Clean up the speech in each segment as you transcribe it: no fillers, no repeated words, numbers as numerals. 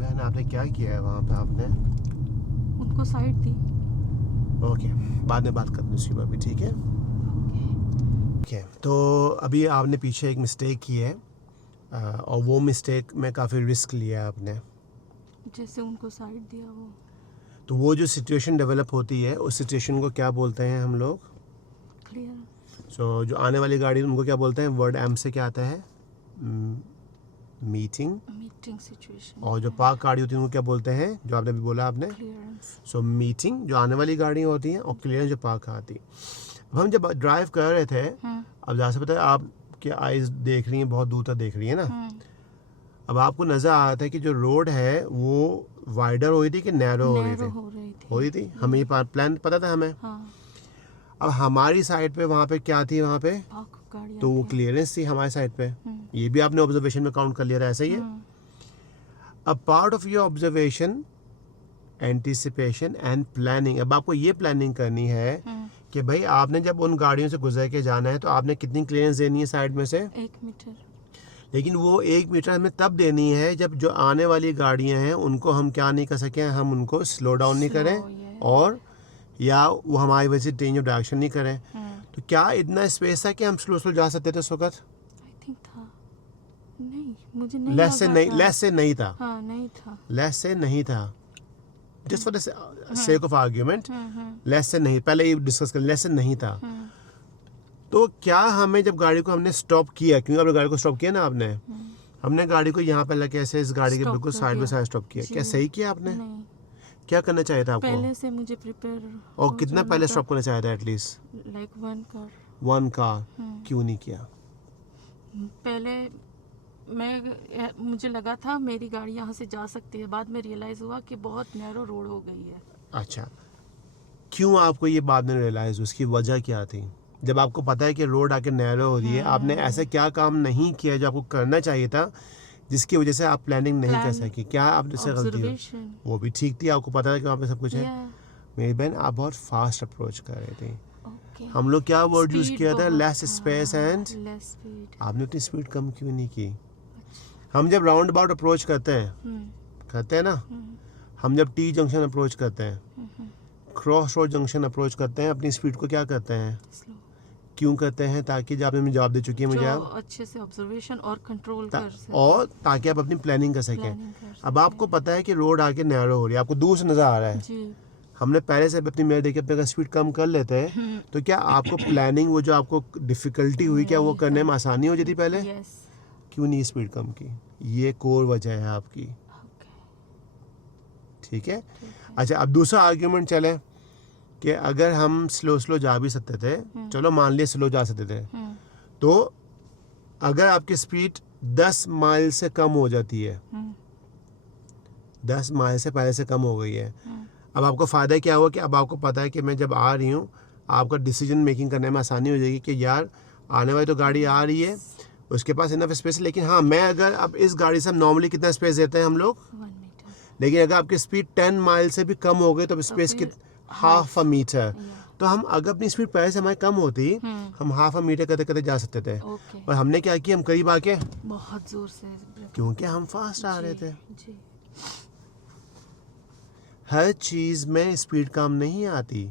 बहन आपने क्या किया है वहाँ पे? आपने उनको साइड दी। ओके, बाद में बात करते हैं उसकी बात भी, ठीक है? ओके, तो अभी आपने पीछे एक मिस्टेक की है और वो मिस्टेक में काफ़ी रिस्क लिया है आपने। जैसे उनको साइड दिया वो तो वो जो सिचुएशन डेवलप होती है उस सिचुएशन को क्या बोलते हैं हम लोग? क्लियर। सो जो आने वाली गाड़ी उनको क्या बोलते हैं? वर्ड एम से क्या आता है? मीटिंग। सिचुएशन। और जो पार्क गाड़ी होती है उनको क्या बोलते हैं? जो आपने भी बोला आपने, क्लियरेंस। सो मीटिंग जो आने वाली गाड़ी होती हैं और क्लियरेंस जो पार्क आती है। अब हम जब ड्राइव कर रहे थे, अब जहाँ से पता है आपकी आइज देख रही हैं, बहुत दूर तक देख रही है ना, अब आपको नज़र आ रहा था कि जो रोड है वो वाइडर हो रही थी कि नैरो हो रही थी? हो रही थी। हमें ये प्लान पता था हमें। हाँ। अब हमारी साइड पे वहाँ पे क्या थी? वहाँ पे तो वो क्लियरेंस थी हमारी साइड पे। ये भी आपने ऑब्जर्वेशन में काउंट कर लिया था, ऐसा ही है। अब part of your observation, anticipation and planning. अब आपको ये प्लानिंग करनी है कि भाई आपने जब उन गाड़ियों से गुजर के जाना है तो आपने कितनी क्लियरेंस देनी है साइड में से? 1 मीटर। लेकिन वो 1 मीटर हमें तब देनी है जब जो आने वाली गाड़ियां हैं उनको हम क्या नहीं कर सकें, हम उनको स्लो डाउन नहीं करें और या वो हमारी वजह से चेंज ऑफ डायरेक्शन नहीं करें। तो क्या इतना स्पेस था कि हम स्लो जा सकते थे उस वक्त? आई थिंक था। नहीं, मुझे नहीं लेस से नहीं, लेस से नहीं था। हाँ, नहीं था। लेस से नहीं था। Just for the sake of argument, less से नहीं, पहले ये डिस्कस कर, लेस से नहीं था। तो क्या हमें जब गाड़ी को हमने स्टॉप किया, क्योंकि आपने गाड़ी को स्टॉप किया ना आपने, हमने गाड़ी को यहाँ पे लगे ऐसे इस गाड़ी के बिल्कुल साइड बाय साइड स्टॉप किया, क्या सही किया आपने? नहीं। क्या करना चाहिए था आपको? पहले से मुझे प्रिपेयर और कितना पहले स्टॉप करना चाहिए था एटलीस्ट? Like 1 car. 1 कार। क्यों नहीं किया? पहले मुझे लगा था मेरी गाड़ी यहाँ से जा सकती है, बाद में रियलाइज हुआ कि बहुत नैरो रोड हो गई है। अच्छा, क्यों आपको ये बाद में रियलाइज, उसकी वजह क्या थी? जब आपको पता है कि रोड आके नैरो हो रही है, आपने ऐसा क्या काम नहीं किया जो आपको करना चाहिए था जिसकी वजह से आप प्लानिंग नहीं कर सकी? क्या आपने से गलती हुई? वो भी ठीक थी, आपको पता था कि वहाँ पे सब कुछ है। मेरी बहन आप बहुत फास्ट अप्रोच कर रहे थे। हम लोग क्या वर्ड यूज किया था? लेस स्पेस एंड आपने अपनी स्पीड कम क्यों नहीं की? हम जब राउंड अबाउट अप्रोच करते हैं ना, हम जब टी जंक्शन अप्रोच करते हैं, क्रॉस रोड जंक्शन अप्रोच करते हैं, अपनी स्पीड को क्या करते हैं? क्यों करते हैं? ताकि जब आपने जवाब दे चुकी है मुझे, आप अच्छे से ऑब्जर्वेशन और कंट्रोल कर सकें, और ताकि आप अपनी प्लानिंग कर सकें। अब आपको पता है कि रोड आके नैरो हो रही है, आपको दूर से नजर आ रहा है जी। हमने पहले से अपनी मिरर देख के अपने स्पीड कम कर लेते हैं, तो क्या आपको प्लानिंग, वो जो आपको डिफिकल्टी हुई, क्या वो करने में आसानी हो जाती पहले? क्यों नहीं स्पीड कम की? ये कोर वजह है आपकी। ठीक है। अच्छा, अब दूसरा आर्ग्यूमेंट चले कि अगर हम स्लो जा भी सकते थे, चलो मान लिया स्लो जा सकते थे, तो अगर आपकी स्पीड 10 माइल से कम हो जाती है, 10 माइल से पहले से कम हो गई है, अब आपको फ़ायदा क्या हुआ कि अब आपको पता है कि मैं जब आ रही हूँ आपका डिसीजन मेकिंग करने में आसानी हो जाएगी कि यार आने वाली तो गाड़ी आ रही है, उसके पास इनफ स्पेस। लेकिन हाँ, मैं अगर अब इस गाड़ी से हम नॉर्मली कितना स्पेस देते हैं हम लोग? 1 मीटर। लेकिन अगर आपकी स्पीड 10 माइल से भी कम हो गई तो स्पेस की ½ अ मीटर। तो हम अगर अपनी स्पीड पहले से हमारी कम होती, हम ½ अ मीटर करते करते जा सकते थे। और हमने क्या किया, हम करीब आके बहुत जोर से, क्योंकि हम फास्ट आ रहे थे। जी। हर चीज़ में स्पीड कम नहीं आती।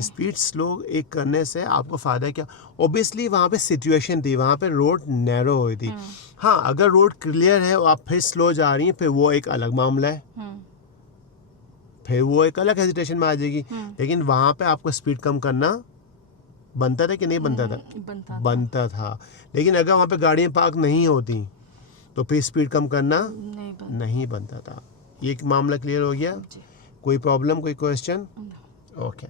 स्पीड स्लो एक करने से आपको फ़ायदा क्या? ऑब्वियसली वहाँ पे सिचुएशन थी, वहाँ पे रोड नैरो हुई थी। हाँ, अगर रोड क्लियर है और आप फिर स्लो जा रही हैं, फिर वो एक अलग मामला है, फिर वो एक अलग हेजिटेशन में आ जाएगी। लेकिन वहाँ पे आपको स्पीड कम करना बनता था कि नहीं बनता था? बनता था। लेकिन अगर वहाँ पे गाड़ियाँ पार्क नहीं होती तो फिर स्पीड कम करना नहीं बनता था। ये एक मामला क्लियर हो गया? कोई प्रॉब्लम, कोई क्वेश्चन? ओके।